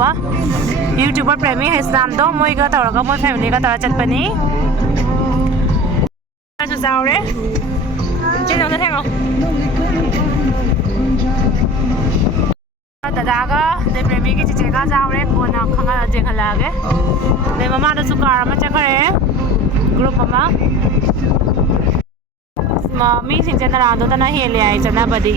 tauba YouTuber Premi Heishnam do moi ga tawraga moi family ga tawra chatpani chu saure chino na thengo dadaga de Premi ki chiche ga saure kona khanga je khalage de mama da sukar ma chakhare group mama mi sing chen na do na he le ai chana badi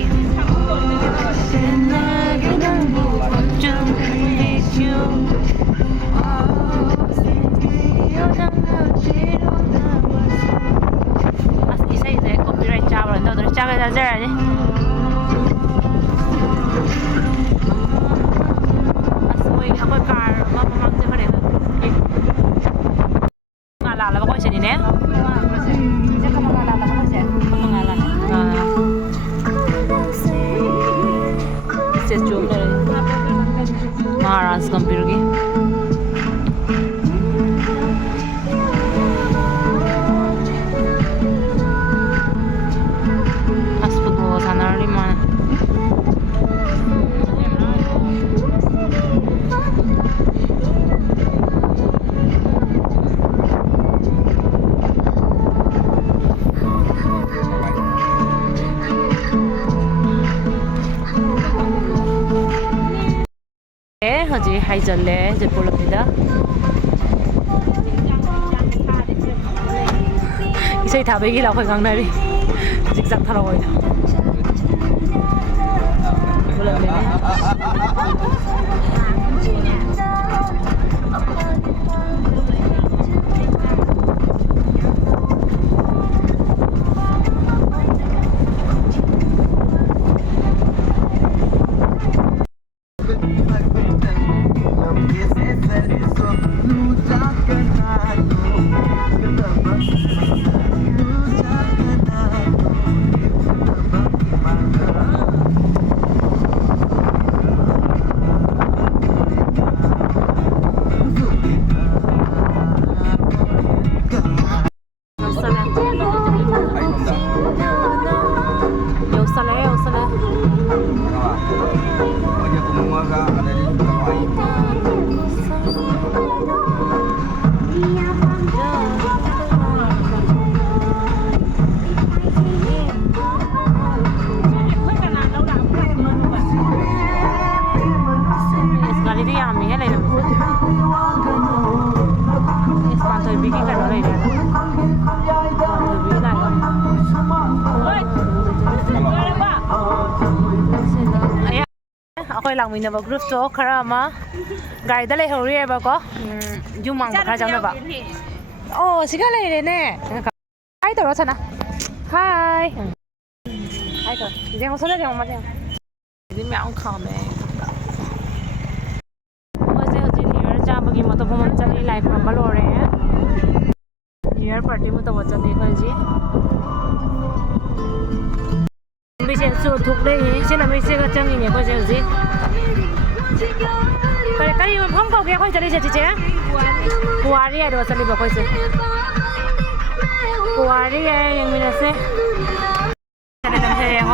isai de copyright chawal no do chaga da zara ni asoi khoi car ma mang je khare ngala la ba ko cheni ne maram computer ki as football sanari man 하지 하이절레 이제 볼랍니다. 이제 다 먹이라고 강날이 직접 타러 가야 돼. Ako'y lang minaba group to karama gari da lehori ba ko jumang ka jam ba oh siga le ne hi to ro sana hi hi to je ko sala je ma je ni me ang kham me ko je ji new year ja bagi ma to phom chali live ma lo re new year party ma to wa chali ko ji bây giờ số thuộc đây sẽ là mấy xe cái chân này có gì gì cái gì mà không có cái gì chơi chị kuari ada wasal di bawah itu kuari yang mana sih ada kan saya yang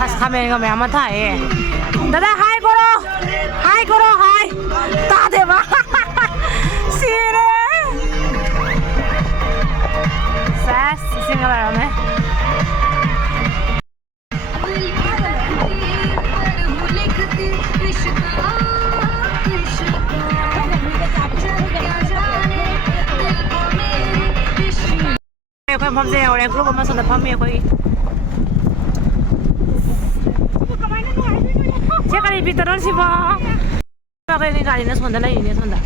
as kamera kami amat hai dada hai koro hai tak deh bah sini sas sini kalau mana Pham deo này group mà sao pham miệng coi chắc cái này bị tao nói gì vậy cái này cái này nó xong rồi này nó xong rồi